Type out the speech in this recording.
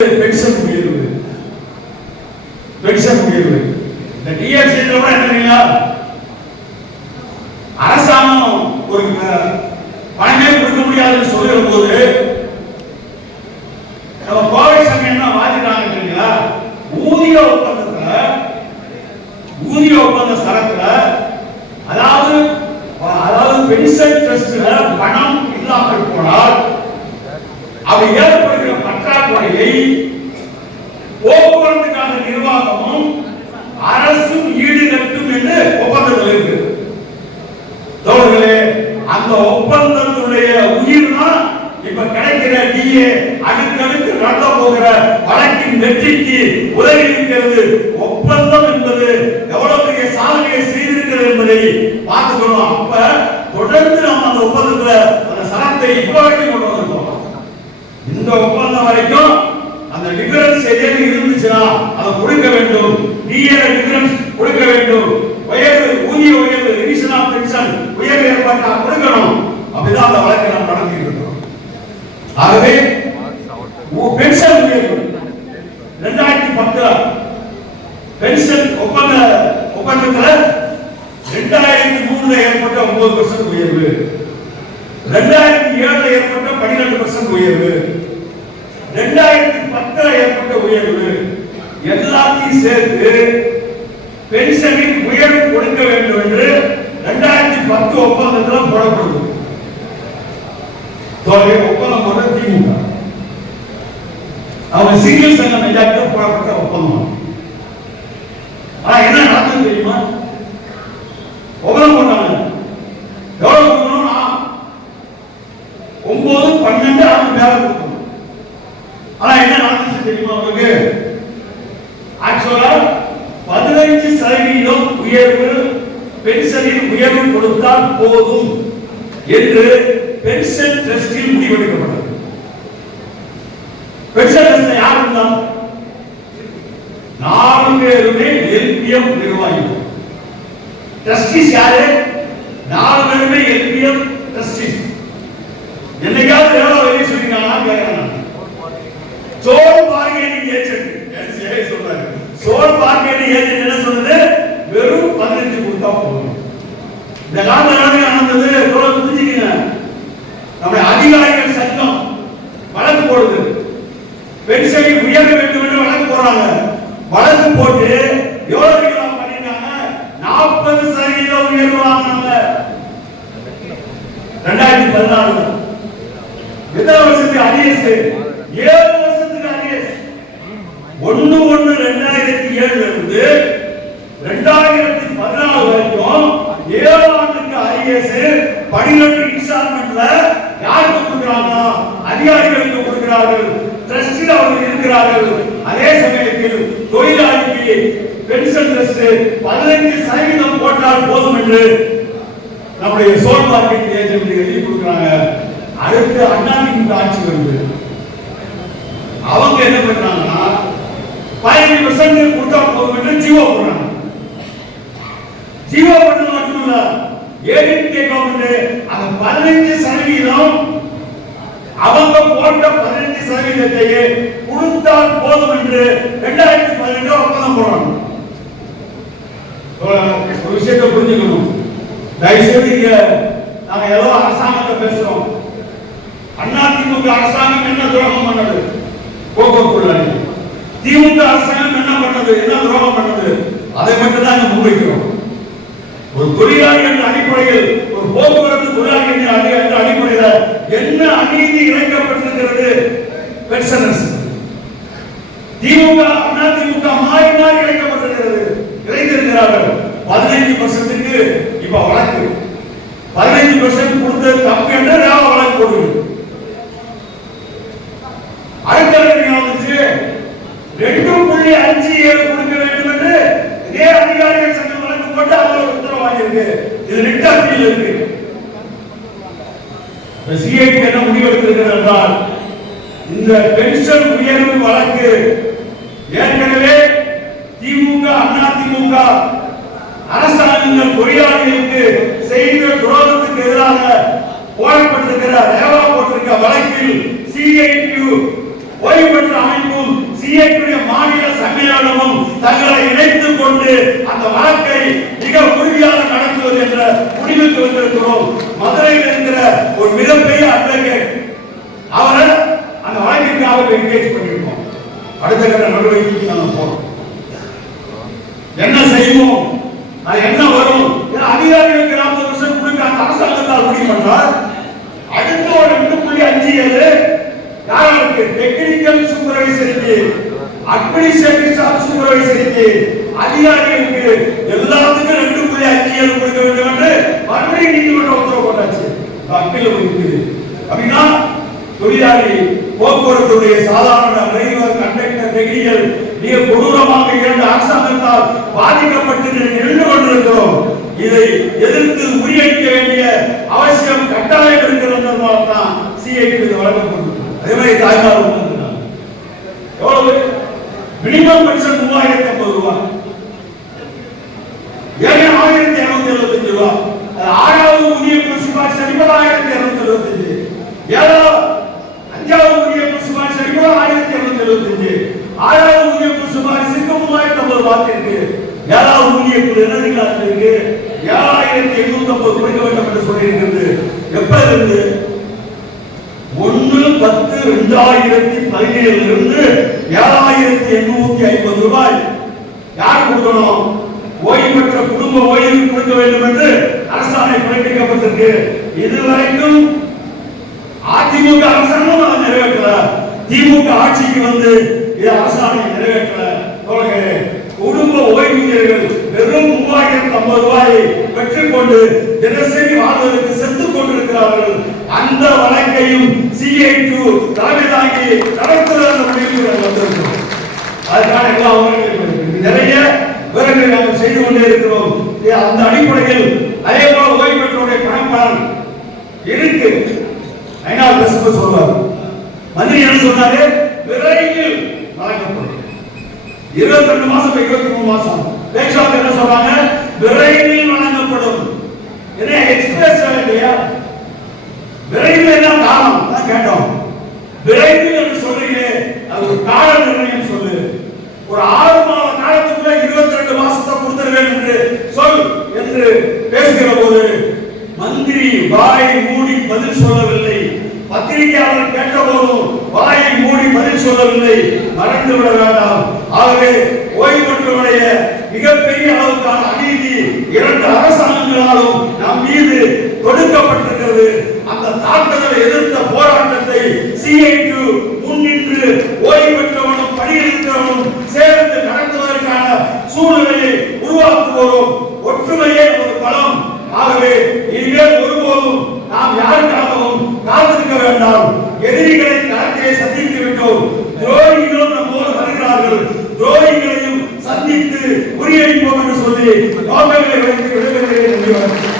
Pension உயர்வு pension உயர்வு இந்த என்ன அரசாங்கம் ஒரு பணமே கொடுக்க முடியாதுன்னு போது நம்ம கோவை வாதிட்டாங்க ஊதிய ஒப்பந்தத்துல ஊதிய ஒப்பந்த அதாவது அதாவது பென்ஷன் ட்ரஸ்ட்ல பணம் இல்லாமல் போனால் அப்படி பற்றாக்குறையை போக்குவரத்துக்கான நிர்வாகமும் அரசும் ஈடுகட்டும் என்று ஒப்பந்தத்தில் இருக்கு தோழர்களே அந்த ஒப்பந்தத்துடைய உயிர்னா இப்ப கிடைக்கிற டிஏ அடுத்தடுத்து நடத்த போகிற வழக்கின் வெற்றிக்கு உதவி இருக்கிறது. ஒப்பந்தம் என்பது எவ்வளவு பெரிய சாதனையை செய்திருக்கிறது என்பதை பார்த்துக்கணும். அப்ப தொடர்ந்து நம்ம அந்த ஒப்பந்தத்துல அந்த சரத்தை இப்ப வரைக்கும் கொண்டு வந்திருக்கோம் இந்த ஒப்பந்தம் வரைக்கும் அந்த டிஃபரன்ஸ் ஏதேனும் இருந்துச்சுன்னா அதை கொடுக்க வேண்டும். டிஏ டிஃபரன்ஸ் கொடுக்க வேண்டும்? உயர்வு ஊதிய உயர்வு ரிவிஷன் ஆஃப் பென்ஷன் உயர்வு ஏற்பட்டா கொடுக்கணும். அப்படிதான் அந்த வழக்கை நாம் நடத்தி இருக்கிறோம். ஆகவே பென்ஷன் உயர்வு ரெண்டாயிரத்தி பத்துல பென்ஷன் ஒப்பந்த ஒப்பந்தத்துல ரெண்டாயிரத்தி மூணுல ஏற்பட்ட ஒன்பது பர்சன்ட் உயர்வு ரெண்டாயிரத்தி ஏழுல ஏற்பட்ட பன்னிரெண்டு பர்சன்ட் உயர்வு ரெண்டாயிரத்தி பத்துல ஏற்பட்ட உயர்வு எல்லாத்தையும் சேர்த்து பென்ஷனின் உயர்வு கொடுக்க வேண்டும் என்று ரெண்டாயிரத்தி பத்து ஒப்பந்தத்தில் போடப்படுது. தோழரே, ஒப்பந்தம் போட திமுக. அவங்க சிங்கிள் சங்கம் மெஜாரிட்டியில் போடப்பட்ட ஒப்பந்தம். சதவீதம் உயர்வு பென்ஷனில் உயர்வு கொடுத்தால் போதும் என்று பென்ஷன் ட்ரஸ்டில் முடிவெடுக்கப்பட்டது. பென்ஷன் ட்ரஸ்ட் யார் இருந்தா? நாலு பேருமே எல்பிஎம் நிர்வாகிகள். ட்ரஸ்டிஸ் யாரு? நாலு பேருமே எல்பிஎம் ட்ரஸ்டிஸ். என்னைக்காவது எவ்வளவு வெளியே சொல்லிருக்காங்க கேட்கறாங்க சோல் பார்கெனிங் ஏஜென்ட் எஸ்ஏ சொல்றாரு சோல் பார்கெனிங் ஏஜென்ட் என்ன சொல்லுது வெறும் 15 கொடுத்தா போதும் இந்த காலத்துல என்ன நடந்தது எவ்வளவு புரிஞ்சுக்கங்க நம்முடைய அதிகாரிகள் சங்கம் வழக்கு போடுது பென்ஷனை உயர்த்த வேண்டும் என்று வழக்கு போடுறாங்க வழக்கு போட்டு எவ்வளவு விகிதம் பண்ணிருக்காங்க நாற்பது சதவீத உயர்வு வாங்கினாங்க. ரெண்டாயிரத்தி பதினாலு. எத்தனை வருஷத்துக்கு அரியஸ். ஏழு வருஷத்துக்கு அரியஸ். ஒண்ணு ஒண்ணு ரெண்டாயிரத்தி ஏழுல இருந்து ரெண்டாயிரத்தி பதினாலு வரைக்கும் ஏழு ஆண்டுக்கு அரியஸ். பனிரெண்டு இன்ஸ்டால்மெண்ட்ல யாருக்கு கொடுக்கிறாங்க? அதிகாரிகளுக்கு கொடுக்கிறார்கள். ட்ரஸ்டில் அவர்கள் இருக்கிறார்கள். அதே சமயத்தில் தொழிலாளிக்கு பென்ஷன் ட்ரஸ்ட் பதினைந்து சதவீதம் போட்டால் போதும் என்று நம்முடைய சோல் மார்க்கெட் ஏஜென்ட் எழுதி கொடுக்குறாங்க. அடுத்து அண்ணாதிமுக ஆட்சி வருது. அவங்க என்ன பண்றாங்கன்னா பதினஞ்சு பர்சன்ட் கொடுத்தா போதும் என்று ஜீவோ போடுறாங்க. ஜீவோ பண்ணது மட்டும் இல்ல ஏடிஎம்கே கவர்மெண்ட் அந்த பதினைஞ்சு சதவீதம் அவங்க போட்ட பதினஞ்சு சதவீதத்தையே கொடுத்தால் போதும் என்று இரண்டாயிரத்தி பதினெட்டு ஒப்பந்தம் போடுறாங்க ஒரு விஷயத்தை புரிஞ்சுக்கணும். தயவுசெய்து இங்க நாங்க ஏதோ அரசாங்கத்தை பேசுறோம். அதிமுக அரசாங்கம் என்ன துரோகம் பண்ணது? போக்குவரத்து திமுக அரசாங்கம் என்ன பண்ணது? என்ன துரோகம் பண்ணது? அதை மட்டும் தான் முன்வைக்கிறோம். ஒரு தொழிலாளி என்ற அடிப்படையில் ஒரு போக்குவரத்து தொழிலாளி என்ற அடி- என்ற அடிப்படையில் என்ன அநீதி இழைக்கப்பட்டிருக்கிறது பென்ஷனர்ஸ் திமுக அண்ணா திமுக மாறி மாறி இணைக்கப்பட்டிருக்கிறது. இணைந்திருக்கிறார்கள். பதினைந்து பர்சன்ட்டுக்கு இப்ப வழக்கு. பதினைந்து பர்சன்ட் கொடுத்தது தப்பு என்று வழக்கு போடுது. அடுத்த என்ன வந்துச்சு? ரெண்டு புள்ளி அஞ்சு ஏழு கொடுக்க வேண்டும் என்று இதே அதிகாரிகள் சங்கம் வழக்கு போட்டு அவங்க உத்தரவு வாங்கியிருக்கு. இது ரிட் அப்பீல் இருக்கு. சிஐடி என்ன முடிவெடுத்திருக்கிறது என்றால் இந்த பென்ஷன் உயர்வு வழக்கு ஏற்கனவே திமுக அண்ணா திமுக அரசாங்கங்கள் பொறியாளர்களுக்கு செய்த துரோகத்துக்கு எதிராக போடப்பட்டிருக்கிற ரேவா போட்டிருக்க வழக்கில் சிஐடியு ஓய்வு பெற்ற அமைப்பும் சிஐடியுடைய மாநில சம்மேளனமும் தங்களை இணைத்துக் கொண்டு அந்த வழக்கை மிக உறுதியாக நடத்துவது என்ற முடிவுக்கு வந்திருக்கிறோம். மதுரையில் இருக்கிற ஒரு மிகப்பெரிய அட்வொகேட் அவரை அந்த வழக்கிற்காக என்கேஜ் பண்ணியிருக்கோம். அடுத்த கட்ட நடவடிக்கைக்கு நாங்கள் போறோம். என்ன செய்வோம்? அது என்ன வரும்? அதிகாரிகளுக்கு நாற்பது வருஷம் கொடுக்க அந்த அரசாங்கத்தால் முடிவு பண்றார் அடுத்த ஒரு ரெண்டு புள்ளி அஞ்சு ஏழு யாருக்கு? டெக்னிக்கல் சூப்பர்வைசருக்கு அட்மினிஸ்ட்ரேட்டிவ் ஸ்டாஃப் சூப்பர்வைசருக்கு அதிகாரிகளுக்கு எல்லாத்துக்கும் ரெண்டு புள்ளி அஞ்சு ஏழு கொடுக்க வேண்டும் என்று மறுபடியும் நீதிமன்றம் உத்தரவு போட்டாச்சு. அப்பீல் இருக்குது. அப்படின்னா தொழிலாளி போக்குவரத்துடைய சாதாரண டிரைவர் கண்டக்டர் டெக்னிக்கல் மிக கொடூரமாக இரண்டு அரசாங்கத்தால் பாதிக்கப்பட்டு நின்று கொண்டிருக்கிறோம். இதை எதிர்த்து முறியடிக்க வேண்டிய அவசியம் கட்டாயம் இருக்கிறதுனால தான் சிஐடி இது வழங்கப்படும் அதே மாதிரி தாய்மார் எவ்வளவு? மினிமம் பென்ஷன் மூவாயிரத்தி ஐம்பது ரூபாய் ஏன் ஆயிரத்தி இருநூத்தி எழுபத்தஞ்சு ரூபாய் அது ஆறாவது ஊதிய சிபாரிசு ஐம்பதாயிரத்தி இருநூத்தி எழுபத்தஞ்சு ஏழாவது அஞ்சாவது ஊதிய சிபாரிசு ஐம்பது ஆயிரத்தி இருநூத்தி எழுபத்தஞ்சு ஆறாவது ஊதிய சிபாரிசுக்கு மூவாயிரத்தி ஐம்பது ரூபாய் இருக்கு. ஏழாவது ஊதிய குழு என்ன இருக்கு? ஏழாயிரத்தி எண்ணூத்தி ஐம்பது கொடுக்க வேண்டும் என்று சொல்லியிருக்கிறது. எப்ப இருந்து ஒன்று பத்து ரெண்டாயிரத்தி பதினேழுல இருந்து ஏழாயிரத்தி எண்ணூத்தி ஐம்பது ரூபாய். யார் கொடுக்கணும்? ஓய்வு பெற்ற குடும்ப ஓய்வு கொடுக்க வேண்டும் என்று அரசாணை பிறப்பிக்கப்பட்டிருக்கு. இதுவரைக்கும் அதிமுக அரசாங்கம் அதை நிறைவேற்றல. திமுக ஆட்சிக்கு வந்து இது அரசாணை நிறைவேற்றல. ஊழியர்கள் வெறும் மூவாயிரத்தி ஐம்பது ரூபாயை பெற்றுக்கொண்டு தினசரி வாழ்வதற்கு செத்துக் கொண்டிருக்கிறார்கள். அந்த வழக்கையும் சிஐ டூ தலைமை தாங்கி நடத்துகிற முடிவு வந்திருக்கிறோம். அதுக்கான எல்லா நிறைய விவரங்களை நாம் செய்து கொண்டே இருக்கிறோம். அந்த அடிப்படையில் அதே போல ஓய்வு பெற்றோருடைய கணக்காளர் இருக்கு. ஐநா பேசும்போது சொல்வார். மந்திரி என்ன சொன்னாரு? விரைவில் வழங்கப்படும். இருபத்தி ரெண்டு மாசம் இருபத்தி மூணு மாசம் பேச்சுவார்த்தை என்ன சொல்றாங்க விரைவில் வழங்கப்படும் என்ன எக்ஸ்பிரஸ் இல்லையா? விரைவில் என்ன காலம் தான் கேட்டோம். விரைவில் என்று சொல்றீங்களே அது ஒரு கால நிர்ணயம் சொல்லு. ஒரு ஆறு மாத காலத்துக்குள்ள இருபத்தி ரெண்டு மாசத்தை கொடுத்துருவேன் என்று சொல் என்று பேசுகிற போது மந்திரி வாயை மூடி பதில் சொல்லவில்லை. பத்திரிகையாளர் கேட்ட போதும் வாயை மூடி பதில் சொல்லவில்லை. மறந்து விட வேண்டாம். ஆகவே ஓய்வு பெற்றவருடைய மிகப்பெரிய அளவுக்கான அநீதி இரண்டு அரசாங்கங்களாலும் நம் மீது கொடுக்கப்பட்டிருக்கிறது அந்த தாக்குதலை எதிர்த்த போராட்டத்தை சிஐடு முன்னின்று ஓய்வு பெற்றவனும் பணியில் இருக்கிறவனும் சேர்ந்து நடத்துவதற்கான சூழ்நிலையை உருவாக்குவோம் ஒற்றுமையே ஒரு பலம் ஆகவே இனிமேல் ஒருபோதும் நாம் யாருக்காகவும் காத்திருக்க வேண்டாம். எதிரிகளை நாட்டிலே சந்தித்து விட்டோம். துரோகி முறியடிப்போம் என்று சொல்லி வாக்குகளை வைத்து விடுதலை